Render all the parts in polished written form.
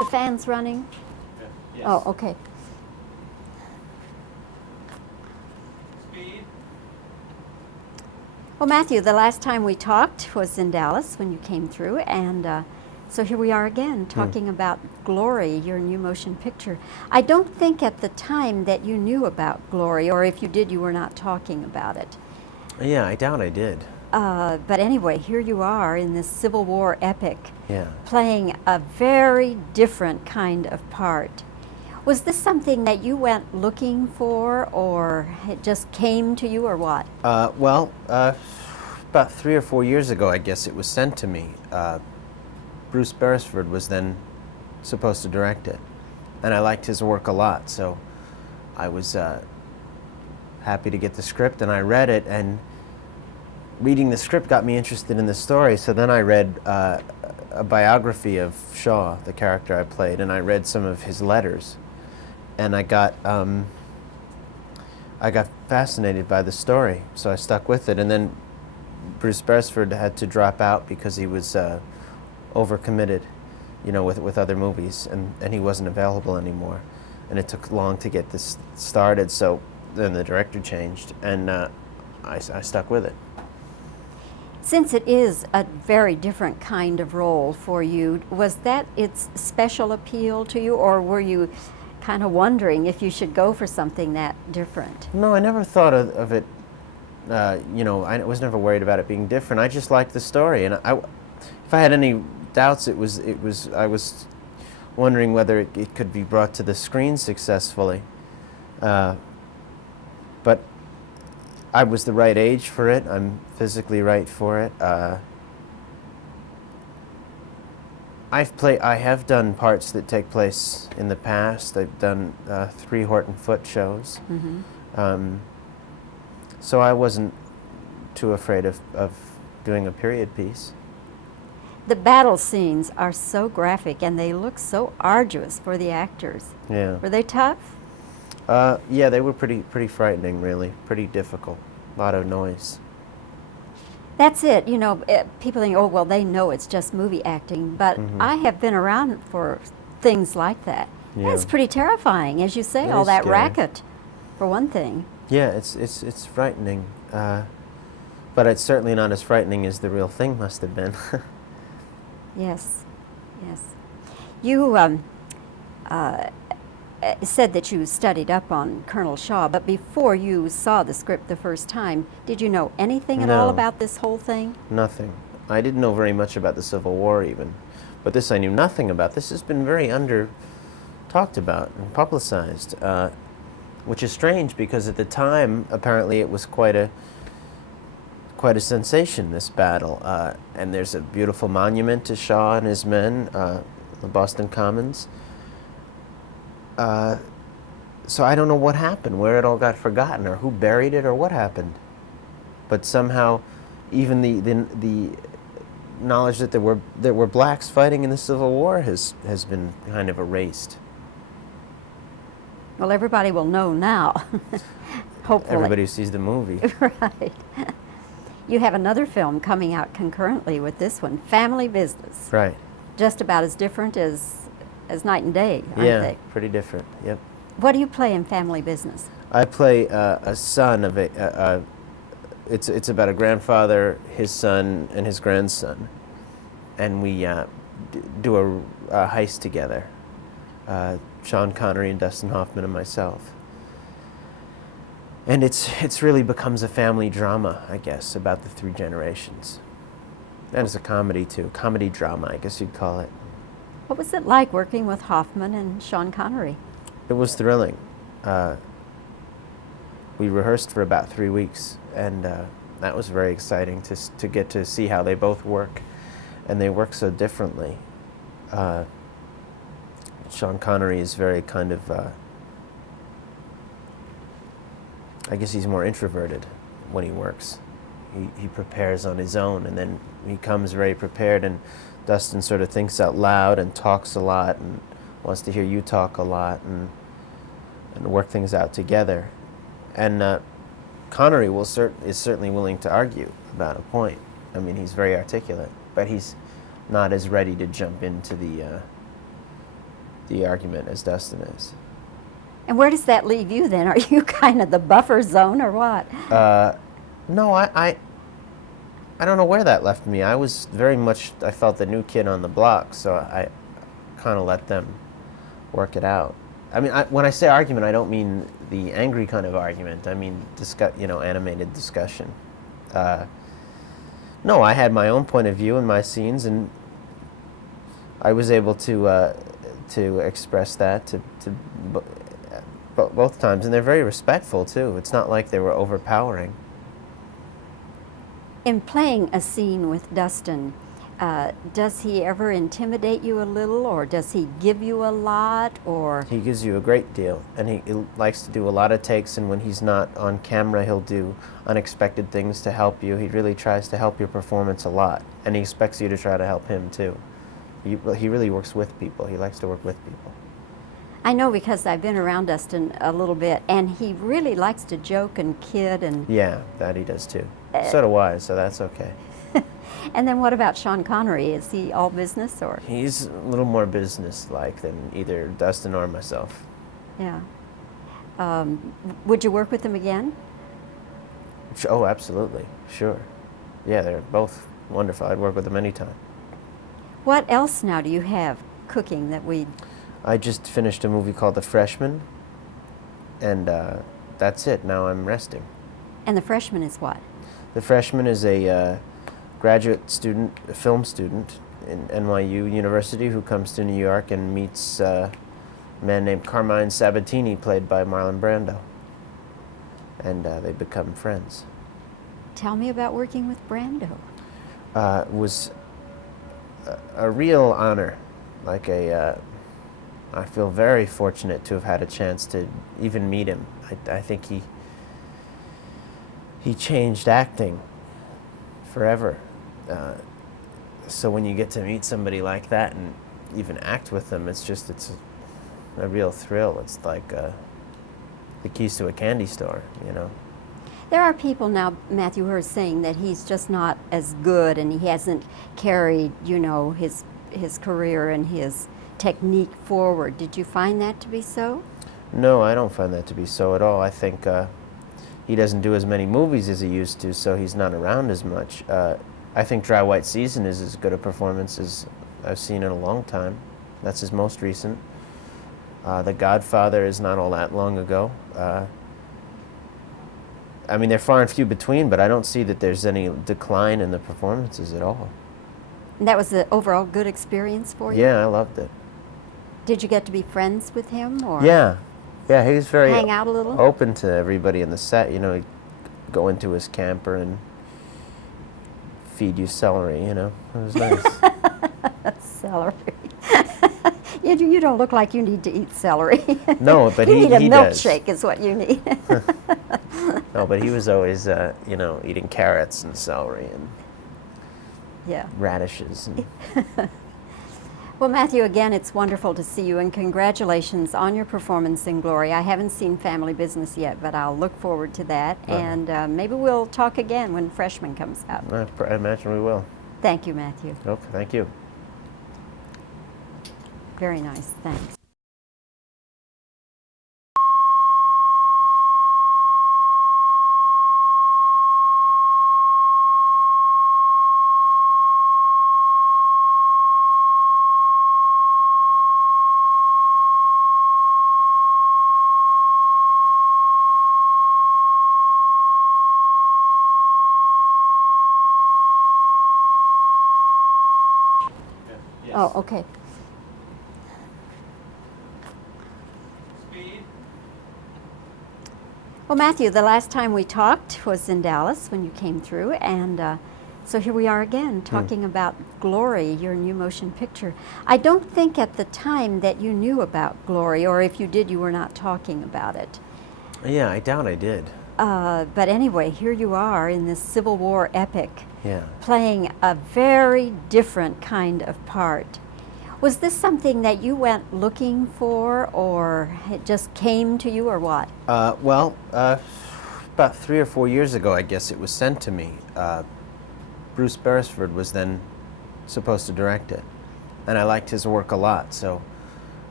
The fan's running? Yes. Oh, okay. Speed. Well, Matthew, the last time we talked was in Dallas when you came through, and so here we are again talking about Glory, your new motion picture. I don't think at the time that you knew about Glory, or if you did, you were not talking about it. Yeah, I doubt I did. But anyway, here you are in this Civil War epic, Yeah. playing a very different kind of part. Was this something that you went looking for, or it just came to you, or what? About 3 or 4 years ago, I guess it was sent to me. Bruce Beresford was then supposed to direct it, and I liked his work a lot, so I was happy to get the script, and I read it, and reading the script got me interested in the story, so then I read a biography of Shaw, the character I played, and I read some of his letters, and I got fascinated by the story, so I stuck with it, and then Bruce Beresford had to drop out because he was overcommitted, with other movies, and he wasn't available anymore, and it took long to get this started, so then the director changed, and I stuck with it. Since it is a very different kind of role for you, was that its special appeal to you, or were you kind of wondering if you should go for something that different? No, I never thought of it, I was never worried about it being different. I just liked the story, and if I had any doubts, I was wondering whether it could be brought to the screen successfully. But I was the right age for it. I'm physically right for it. I have done parts that take place in the past. I've done 3 Horton Foote shows. Mm-hmm. So I wasn't too afraid of doing a period piece. The battle scenes are so graphic, and they look so arduous for the actors. Yeah. Were they tough? Yeah, they were pretty frightening, really. Pretty difficult. A lot of noise. That's it. People think, oh, well, they know it's just movie acting, but I have been around for things like that. Yeah. That's pretty terrifying, as you say, It all is that scary. racket, for one thing. Yeah, it's frightening. But it's certainly not as frightening as the real thing must have been. Yes, yes. You said that you studied up on Colonel Shaw, but before you saw the script the first time, did you know anything at all No. about this whole thing? Nothing. I didn't know very much about the Civil War even. But this I knew nothing about. This has been very talked about and publicized, which is strange because at the time, apparently it was quite a sensation, this battle. And there's a beautiful monument to Shaw and his men, the Boston Commons. So I don't know what happened, where it all got forgotten, or who buried it, or what happened. But somehow, even the knowledge that there were blacks fighting in the Civil War has been kind of erased. Well, everybody will know now, hopefully. Everybody who sees the movie. Right. You have another film coming out concurrently with this one, Family Business. Right. Just about as different as night and day, aren't Yeah, they? pretty different. Yep. What do you play in Family Business? I play a son of it's about a grandfather, his son, and his grandson, and we do a heist together. Sean Connery and Dustin Hoffman and myself. And it's really becomes a family drama, I guess, about the 3 generations. And it's a comedy too, comedy drama, I guess you'd call it. What was it like working with Hoffman and Sean Connery? It was thrilling. We rehearsed for about 3 weeks, and that was very exciting to get to see how they both work, and they work so differently. Sean Connery is very kind of, I guess he's more introverted when he works. He prepares on his own, and then he comes very prepared, and Dustin sort of thinks out loud and talks a lot and wants to hear you talk a lot and work things out together. And Connery is certainly willing to argue about a point. I mean, he's very articulate, but he's not as ready to jump into the the argument as Dustin is. And where does that leave you then? Are you kind of the buffer zone or what? No, I don't know where that left me. I was very much, I felt the new kid on the block, so I kind of let them work it out. I mean, when I say argument, I don't mean the angry kind of argument. I mean, animated discussion. No, I had my own point of view in my scenes, and I was able to express that to both times, and they're very respectful too. It's not like they were overpowering. In playing a scene with Dustin, does he ever intimidate you a little, or does he give you a lot, or? He gives you a great deal, and he likes to do a lot of takes, and when he's not on camera, he'll do unexpected things to help you. He really tries to help your performance a lot, and he expects you to try to help him too. He really works with people. He likes to work with people. I know because I've been around Dustin a little bit, and he really likes to joke and kid and... Yeah, that he does too. So do I, so that's okay. And then what about Sean Connery? Is he all business, or? He's a little more business-like than either Dustin or myself. Yeah. Would you work with him again? Oh, absolutely, sure. Yeah, they're both wonderful. I'd work with them anytime. What else now do you have cooking that we... I just finished a movie called The Freshman, and that's it. Now I'm resting. And The Freshman is what? The Freshman is a graduate student, a film student in NYU University who comes to New York and meets a man named Carmine Sabatini, played by Marlon Brando. And they become friends. Tell me about working with Brando. It was a real honor. I feel very fortunate to have had a chance to even meet him. I think he changed acting forever. So when you get to meet somebody like that and even act with them, it's a real thrill. It's like the keys to a candy store, you know. There are people now, Matthew, who are saying that he's just not as good and he hasn't carried, his career and his technique forward. Did you find that to be so? No, I don't find that to be so at all. I think he doesn't do as many movies as he used to, so he's not around as much. I think Dry White Season is as good a performance as I've seen in a long time. That's his most recent. The Godfather is not all that long ago. I mean, they're far and few between, but I don't see that there's any decline in the performances at all. And that was an overall good experience for you? Yeah, I loved it. Did you get to be friends with him, or? Yeah, he was very hang out a little? Open to everybody in the set. He'd go into his camper and feed you celery. It was nice. Celery. You don't look like you need to eat celery. No, but you need a does. milkshake is what you need. No, but he was always, eating carrots and celery and radishes. And Well, Matthew, again, it's wonderful to see you, and congratulations on your performance in Glory. I haven't seen Family Business yet, but I'll look forward to that, and maybe we'll talk again when Freshman comes out. I imagine we will. Thank you, Matthew. Okay, thank you. Very nice, thanks. Yes. Oh, okay. Well, Matthew, the last time we talked was in Dallas when you came through, and so here we are again talking about Glory, your new motion picture. I don't think at the time that you knew about Glory, or if you did, you were not talking about it. Yeah, I doubt I did. But anyway, here you are in this Civil War epic, Yeah. playing a very different kind of part. Was this something that you went looking for, or it just came to you, or what? About 3 or 4 years ago, I guess it was sent to me. Bruce Beresford was then supposed to direct it, and I liked his work a lot, so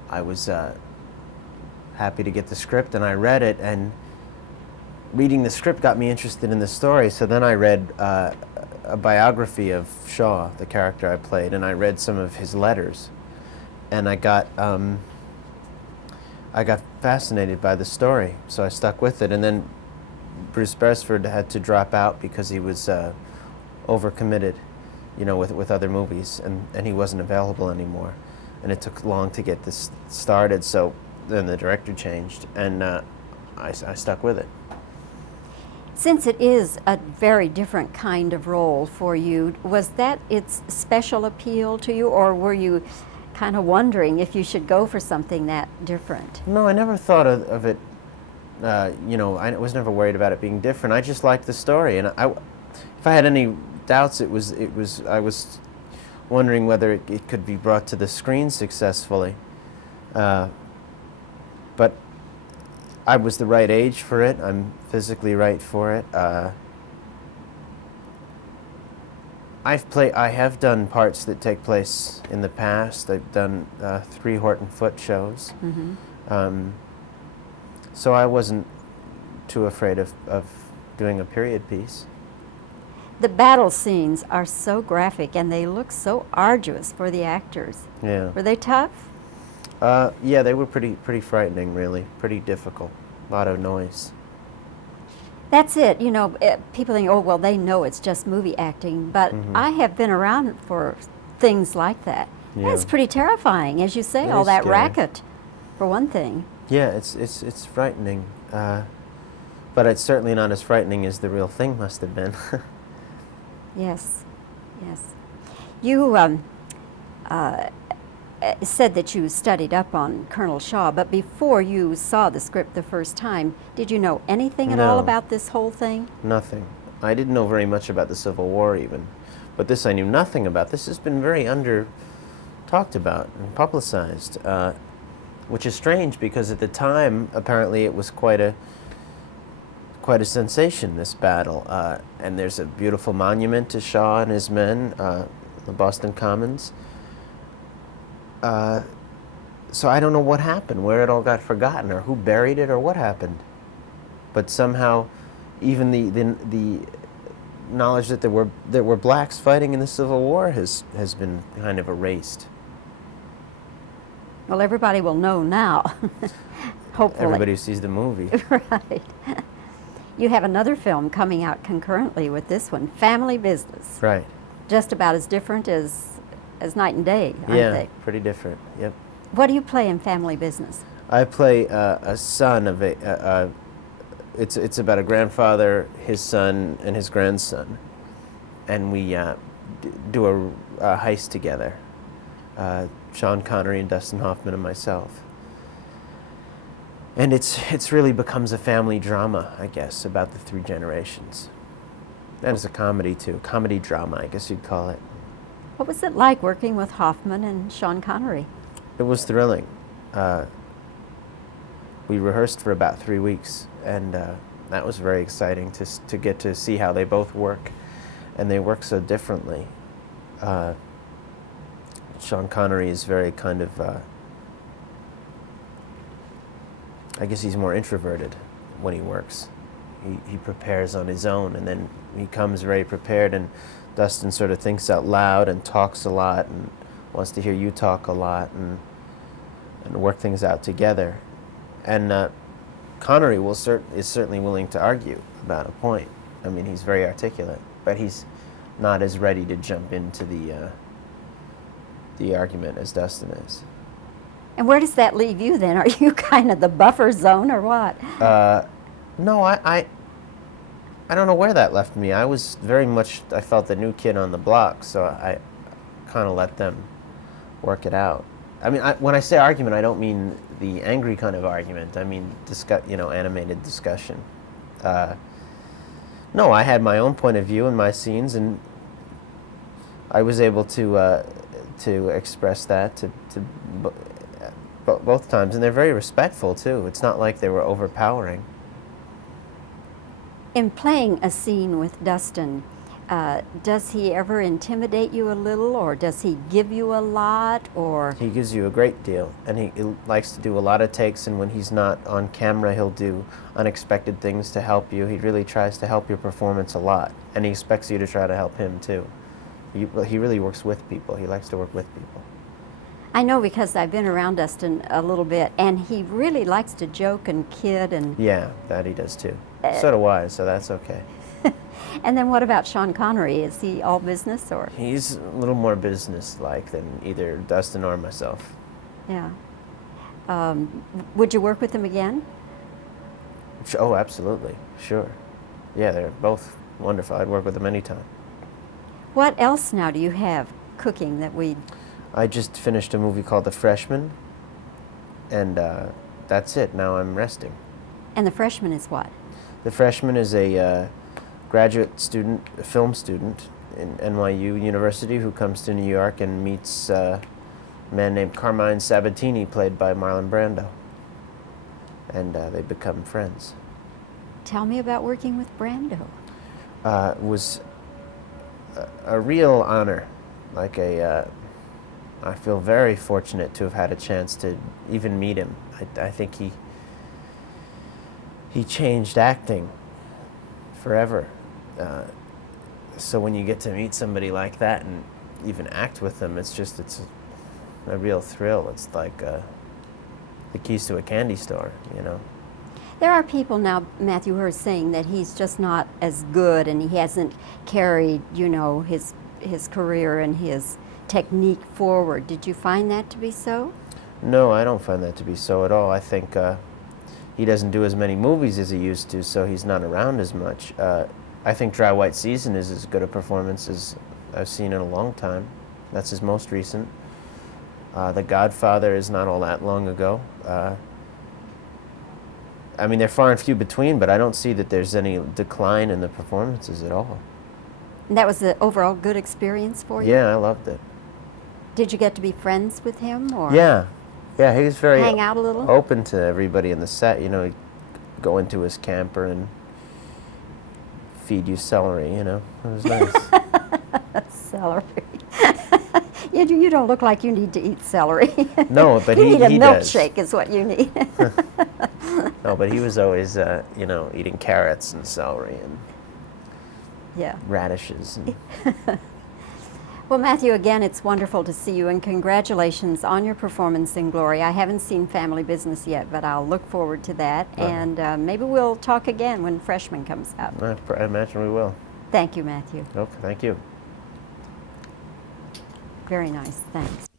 I was happy to get the script, and I read it, and reading the script got me interested in the story. So then I read a biography of Shaw, the character I played, and I read some of his letters, and I got fascinated by the story, so I stuck with it. And then Bruce Beresford had to drop out because he was overcommitted, with other movies, and he wasn't available anymore. And it took long to get this started, so then the director changed, and I stuck with it. Since it is a very different kind of role for you, was that its special appeal to you, or were you kind of wondering if you should go for something that different? No, I never thought of it, I was never worried about it being different. I just liked the story, and if I had any doubts, I was wondering whether it could be brought to the screen successfully. But I was the right age for it. I'm physically right for it. I have done parts that take place in the past. I've done 3 Horton Foote shows. Mm-hmm. So I wasn't too afraid of doing a period piece. The battle scenes are so graphic, and they look so arduous for the actors. Yeah. Were they tough? Yeah, they were pretty frightening, really. Pretty difficult. A lot of noise. That's it. People think, oh, well, they know it's just movie acting, but Mhm. I have been around for things like that. Yeah. It's pretty terrifying, as you say, It all is that scary. racket, for one thing. Yeah, it's frightening. But it's certainly not as frightening as the real thing must have been. Yes, yes. You said that you studied up on Colonel Shaw, but before you saw the script the first time, did you know anything at all No. about this whole thing? Nothing. I didn't know very much about the Civil War even. But this I knew nothing about. This has been very talked about and publicized, which is strange because at the time, apparently it was quite a sensation, this battle. And there's a beautiful monument to Shaw and his men, the Boston Commons. So I don't know what happened, where it all got forgotten, or who buried it, or what happened. But somehow, even the knowledge that there were blacks fighting in the Civil War has been kind of erased. Well, everybody will know now, hopefully. Everybody who sees the movie. Right. You have another film coming out concurrently with this one, Family Business. Right. Just about as different as night and day, aren't Yeah, they? pretty different. Yep. What do you play in Family Business? I play a son of it's about a grandfather, his son, and his grandson, and we do a heist together. Sean Connery and Dustin Hoffman and myself. And it's really becomes a family drama, I guess, about the 3 generations. And it's a comedy too, comedy drama, I guess you'd call it. What was it like working with Hoffman and Sean Connery? It was thrilling. We rehearsed for about 3 weeks, and that was very exciting to get to see how they both work, and they work so differently. Sean Connery is very kind of, I guess he's more introverted when he works. He prepares on his own, and then he comes very prepared, and Dustin sort of thinks out loud and talks a lot and wants to hear you talk a lot and work things out together. And Connery is certainly willing to argue about a point. I mean, he's very articulate, but he's not as ready to jump into the argument as Dustin is. And where does that leave you then? Are you kind of the buffer zone or what? No, I don't know where that left me. I was very much, I felt the new kid on the block, so I kind of let them work it out. I mean, when I say argument, I don't mean the angry kind of argument. I mean, animated discussion. No, I had my own point of view in my scenes, and I was able to express that to both times, and they're very respectful too. It's not like they were overpowering. In playing a scene with Dustin, Does he ever intimidate you a little, or does he give you a lot, or? He gives you a great deal, and he likes to do a lot of takes, and when he's not on camera, he'll do unexpected things to help you. He really tries to help your performance a lot, and he expects you to try to help him too. He really works with people. He likes to work with people. I know because I've been around Dustin a little bit, and he really likes to joke and kid and... Yeah, that he does too. So do I, so that's okay. And then what about Sean Connery? Is he all business, or? He's a little more business-like than either Dustin or myself. Yeah. Would you work with him again? Oh, absolutely, sure. Yeah, they're both wonderful. I'd work with them anytime. What else now do you have cooking that we... I just finished a movie called The Freshman, and that's it. Now I'm resting. And The Freshman is what? The Freshman is a graduate student, a film student in NYU University who comes to New York and meets a man named Carmine Sabatini, played by Marlon Brando. And they become friends. Tell me about working with Brando. It was a real honor. Like I feel very fortunate to have had a chance to even meet him. I think he changed acting forever. So when you get to meet somebody like that and even act with them, it's a real thrill. It's like the keys to a candy store, you know. There are people now, Matthew, who are saying that he's just not as good and he hasn't carried, you know, his career and his technique forward. Did you find that to be so? No, I don't find that to be so at all. I think he doesn't do as many movies as he used to, so he's not around as much. I think Dry White Season is as good a performance as I've seen in a long time. That's his most recent. The Godfather is not all that long ago. I mean, they're far and few between, but I don't see that there's any decline in the performances at all. And that was an overall good experience for you? Yeah, I loved it. Did you get to be friends with him, or? Yeah, he was very hang out a little? open to everybody in the set. You know, he'd go into his camper and feed you celery, you know. It was nice. Celery. You don't look like you need to eat celery. No, but you he need a does. milkshake is what you need. No, but he was always, you know, eating carrots and celery and Yeah. radishes. And Well, Matthew, again, it's wonderful to see you, and congratulations on your performance in Glory. I haven't seen Family Business yet, but I'll look forward to that, and maybe we'll talk again when Freshman comes out. I imagine we will. Thank you, Matthew. Okay, thank you. Very nice. Thanks.